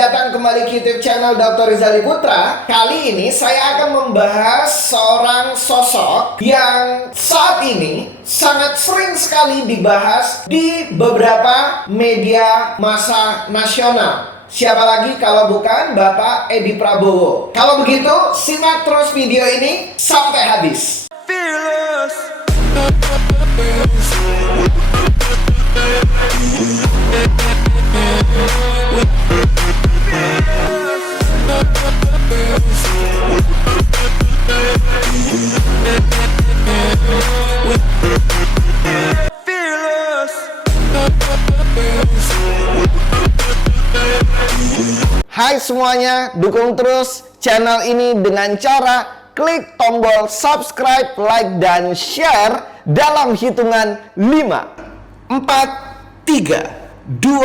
datang kembali ke YouTube channel Dr. Rizali Putra. Kali ini saya akan membahas seorang sosok yang saat ini sangat sering sekali dibahas di beberapa media massa nasional. Siapa lagi kalau bukan Bapak Edi Prabowo. Kalau begitu, simak terus video ini sampai habis. Hai semuanya, dukung terus channel ini dengan cara klik tombol subscribe, like, dan share dalam hitungan 5, 4, 3, 2,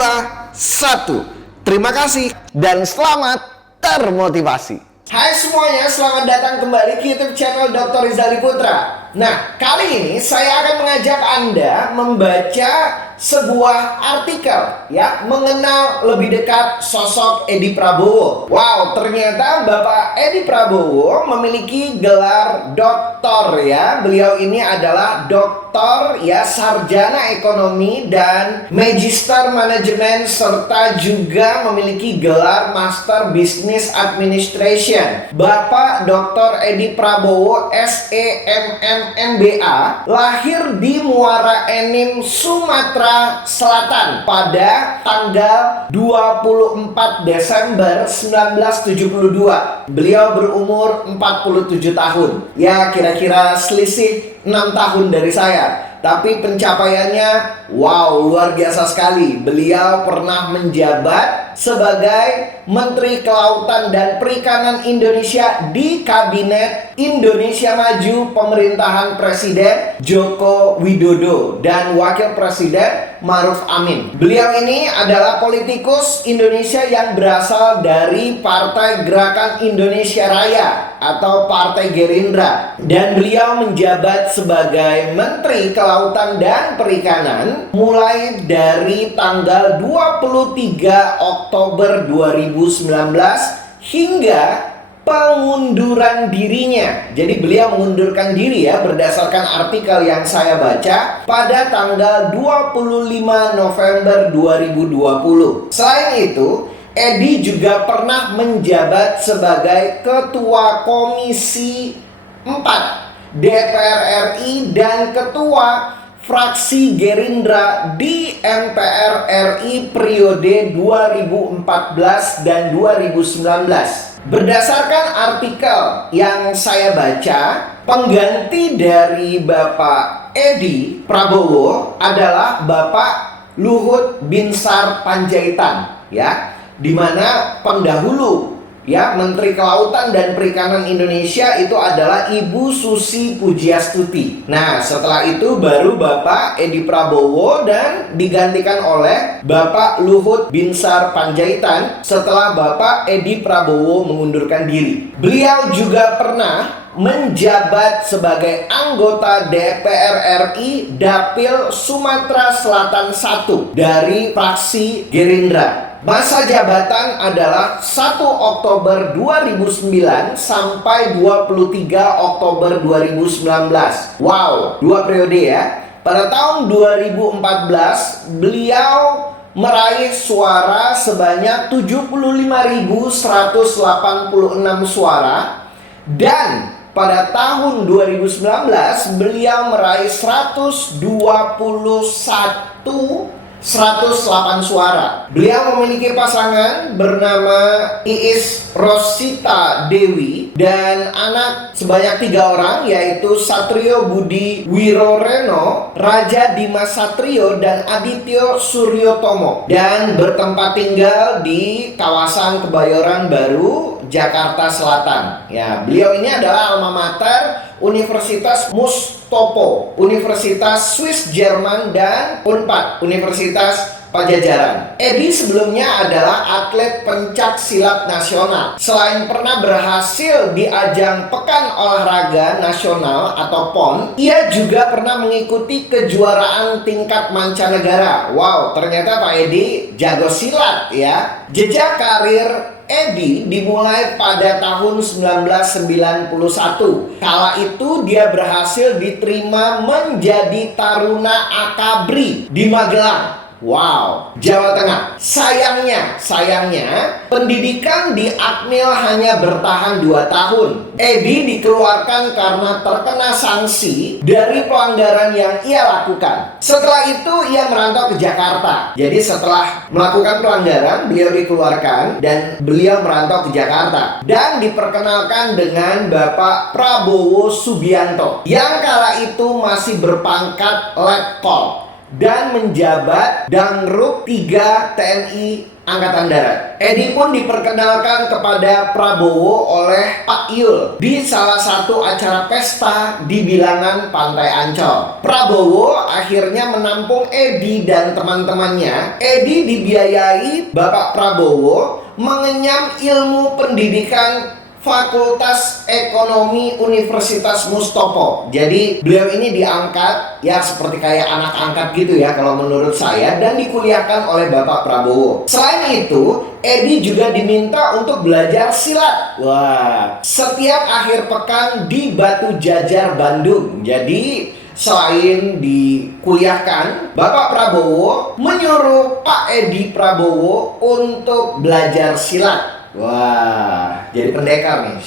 1. Terima kasih dan selamat termotivasi. Hai semuanya, selamat datang kembali ke YouTube channel Dr. Rizali Putra. Nah, kali ini saya akan mengajak Anda membaca sebuah artikel ya, mengenal lebih dekat sosok Edi Prabowo. Wow, ternyata Bapak Edi Prabowo memiliki gelar doktor ya. Beliau ini adalah doktor ya, sarjana ekonomi dan magister manajemen, serta juga memiliki gelar master business administration. Bapak Dr. Edi Prabowo SEMM MBA lahir di Muara Enim, Sumatera Selatan pada tanggal 24 Desember 1972. Beliau berumur 47 tahun. Ya, kira-kira selisih 6 tahun dari saya. Tapi pencapaiannya wow, luar biasa sekali. Beliau pernah menjabat sebagai Menteri Kelautan dan Perikanan Indonesia di Kabinet Indonesia Maju pemerintahan Presiden Joko Widodo dan Wakil Presiden Ma'ruf Amin. Beliau ini adalah politikus Indonesia yang berasal dari Partai Gerakan Indonesia Raya atau Partai Gerindra, dan beliau menjabat sebagai Menteri Kelautan dan Perikanan mulai dari tanggal 23 Oktober 2019 hingga pengunduran dirinya. Jadi beliau mengundurkan diri ya, berdasarkan artikel yang saya baca, pada tanggal 25 November 2020. Selain itu, Edi juga pernah menjabat sebagai Ketua Komisi 4 DPR RI dan Ketua Fraksi Gerindra di MPR RI periode 2014 dan 2019. Berdasarkan artikel yang saya baca, pengganti dari Bapak Edi Prabowo adalah Bapak Luhut Binsar Panjaitan ya, di mana pendahulu ya Menteri Kelautan dan Perikanan Indonesia itu adalah Ibu Susi Pujiastuti. Nah, setelah itu baru Bapak Edi Prabowo dan digantikan oleh Bapak Luhut Binsar Panjaitan setelah Bapak Edi Prabowo mengundurkan diri. Beliau juga pernah menjabat sebagai anggota DPR RI Dapil Sumatera Selatan 1 dari fraksi Gerindra. Masa jabatan adalah 1 Oktober 2009 sampai 23 Oktober 2019. Wow, 2 periode ya. Pada tahun 2014, beliau meraih suara sebanyak 75.186 suara, dan pada tahun 2019 beliau meraih 108 suara. Beliau memiliki pasangan bernama Iis Rosita Dewi dan anak sebanyak 3 orang, yaitu Satrio Budi Wiroreno, Raja Dimas Satrio, dan Adityo Suryotomo, dan bertempat tinggal di kawasan Kebayoran Baru, Jakarta Selatan. Ya, beliau ini adalah alma mater Universitas Mustopo, Universitas Swiss Jerman, dan Unpad, Universitas Pajajaran. Edi sebelumnya adalah atlet pencak silat nasional. Selain pernah berhasil di ajang Pekan Olahraga Nasional atau PON, ia juga pernah mengikuti kejuaraan tingkat mancanegara. Wow, ternyata Pak Edi jago silat ya. Jejak karir Edi dimulai pada tahun 1991. Kala itu dia berhasil diterima menjadi Taruna Akabri di Magelang. Wow, Jawa Tengah. Sayangnya, pendidikan di Akmil hanya bertahan 2 tahun. Edi dikeluarkan karena terkena sanksi dari pelanggaran yang ia lakukan. Setelah itu ia merantau ke Jakarta. Jadi setelah melakukan pelanggaran, beliau dikeluarkan dan beliau merantau ke Jakarta. Dan diperkenalkan dengan Bapak Prabowo Subianto yang kala itu masih berpangkat Letkol dan menjabat Dangrub 3 TNI Angkatan Darat. Edi pun diperkenalkan kepada Prabowo oleh Pak Yul di salah satu acara pesta di bilangan Pantai Ancol. Prabowo akhirnya menampung Edi dan teman-temannya. Edi dibiayai Bapak Prabowo mengenyam ilmu pendidikan Fakultas Ekonomi Universitas Mustopo. Jadi beliau ini diangkat ya seperti kayak anak angkat gitu ya kalau menurut saya, dan dikuliahkan oleh Bapak Prabowo. Selain itu, Edi juga diminta untuk belajar silat. Wah, setiap akhir pekan di Batu Jajar, Bandung. Jadi selain dikuliahkan, Bapak Prabowo menyuruh Pak Edi Prabowo untuk belajar silat. Wah, jadi pendekar nih.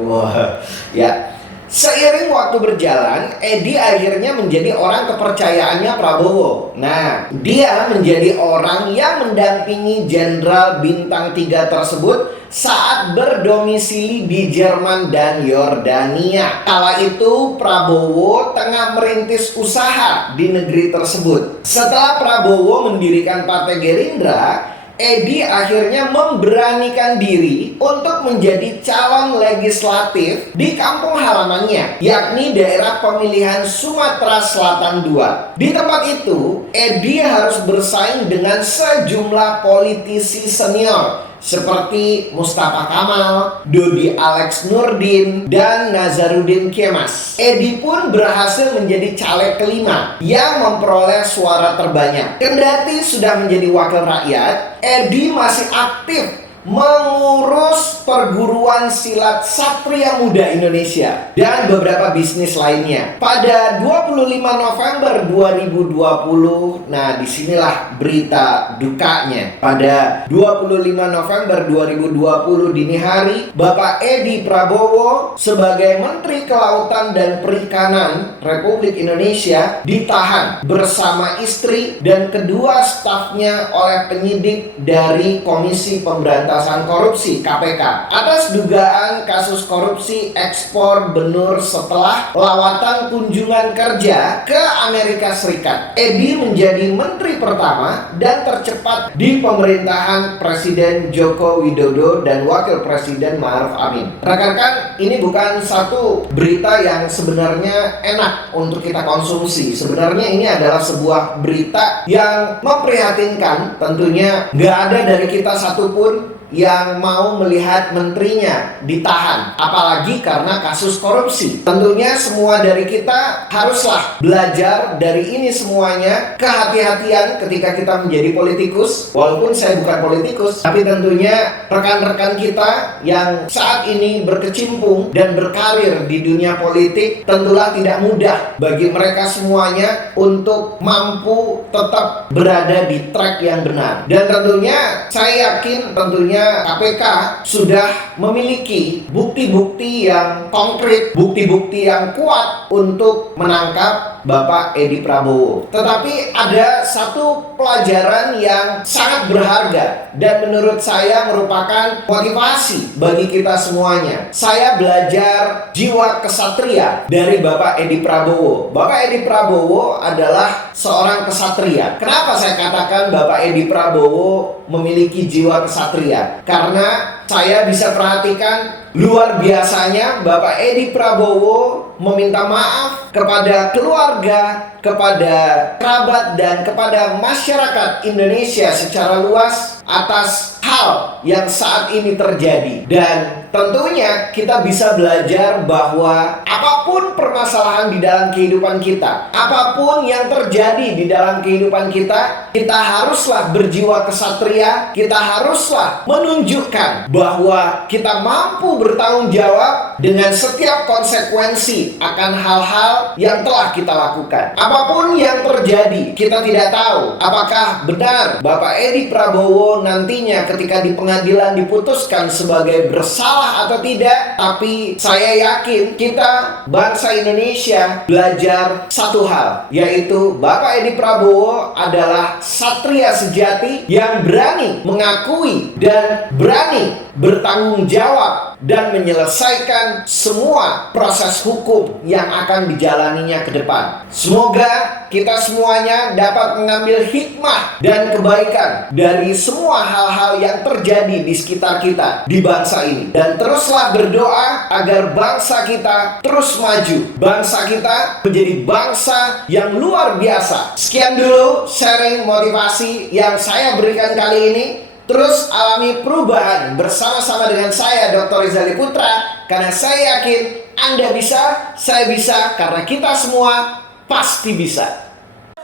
Wah, ya. Seiring waktu berjalan, Edi akhirnya menjadi orang kepercayaannya Prabowo. Nah, dia menjadi orang yang mendampingi Jenderal Bintang 3 tersebut saat berdomisili di Jerman dan Yordania. Kala itu Prabowo tengah merintis usaha di negeri tersebut. Setelah Prabowo mendirikan Partai Gerindra, Edi akhirnya memberanikan diri untuk menjadi calon legislatif di kampung halamannya, yakni daerah pemilihan Sumatera Selatan II. Di tempat itu, Edi harus bersaing dengan sejumlah politisi senior seperti Mustafa Kamal, Dodi Alex Nurdin, dan Nazarudin Kemas. Edi pun berhasil menjadi caleg kelima yang memperoleh suara terbanyak. Kendati sudah menjadi wakil rakyat, Edi masih aktif mengurus perguruan silat Satria Muda Indonesia dan beberapa bisnis lainnya. Pada 25 November 2020, nah disinilah berita dukanya. Pada 25 November 2020 dini hari, Bapak Edi Prabowo sebagai Menteri Kelautan dan Perikanan Republik Indonesia ditahan bersama istri dan kedua stafnya oleh penyidik dari Komisi Pemberantasan Korupsi KPK atas dugaan kasus korupsi ekspor benur setelah lawatan kunjungan kerja ke Amerika Serikat. Edi menjadi menteri pertama dan tercepat di pemerintahan Presiden Joko Widodo dan Wakil Presiden Ma'ruf Amin. Rekan-rekan, ini bukan satu berita yang sebenarnya enak untuk kita konsumsi. Sebenarnya ini adalah sebuah berita yang memprihatinkan. Tentunya nggak ada dari kita satupun yang mau melihat menterinya ditahan, apalagi karena kasus korupsi. Tentunya semua dari kita haruslah belajar dari ini semuanya, kehati-hatian ketika kita menjadi politikus. Walaupun saya bukan politikus, tapi tentunya rekan-rekan kita yang saat ini berkecimpung dan berkarir di dunia politik, tentulah tidak mudah bagi mereka semuanya untuk mampu tetap berada di track yang benar. Dan tentunya saya yakin KPK sudah memiliki bukti-bukti yang konkret, bukti-bukti yang kuat untuk menangkap Bapak Edi Prabowo. Tetapi ada satu pelajaran yang sangat berharga dan menurut saya merupakan motivasi bagi kita semuanya. Saya belajar jiwa kesatria dari Bapak Edi Prabowo. Bapak Edi Prabowo adalah seorang kesatria. Kenapa saya katakan Bapak Edi Prabowo memiliki jiwa kesatria? berbeda. Karena saya bisa perhatikan luar biasanya Bapak Edi Prabowo meminta maaf kepada keluarga, kepada kerabat, dan kepada masyarakat Indonesia secara luas atas hal yang saat ini terjadi. Dan tentunya kita bisa belajar bahwa apapun permasalahan di dalam kehidupan kita, apapun yang terjadi di dalam kehidupan kita, kita haruslah berjiwa kesatria, kita haruslah menunjukkan bahwa kita mampu bertanggung jawab dengan setiap konsekuensi akan hal-hal yang telah kita lakukan. Apapun yang terjadi, kita tidak tahu apakah benar Bapak Edi Prabowo nantinya ketika di pengadilan diputuskan sebagai bersalah atau tidak. Tapi saya yakin kita bangsa Indonesia belajar satu hal, yaitu Bapak Edi Prabowo adalah satria sejati yang berani mengakui dan berani bertanggung jawab dan menyelesaikan semua proses hukum yang akan dijalaninya ke depan. Semoga kita semuanya dapat mengambil hikmah dan kebaikan dari semua hal-hal yang terjadi di sekitar kita, di bangsa ini. Dan teruslah berdoa agar bangsa kita terus maju. Bangsa kita menjadi bangsa yang luar biasa. Sekian dulu sharing motivasi yang saya berikan kali ini. Terus alami perubahan bersama-sama dengan saya, Dr. Rizali Putra. Karena saya yakin Anda bisa, saya bisa, karena kita semua pasti bisa.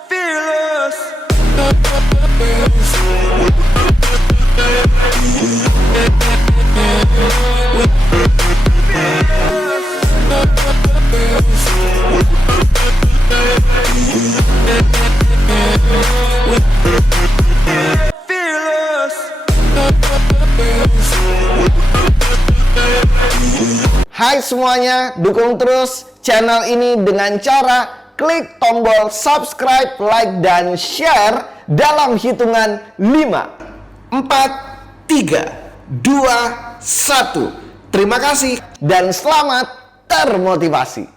Fearless. Hai semuanya, dukung terus channel ini dengan cara klik tombol subscribe, like, dan share dalam hitungan 5, 4, 3, 2, 1. Terima kasih dan selamat termotivasi.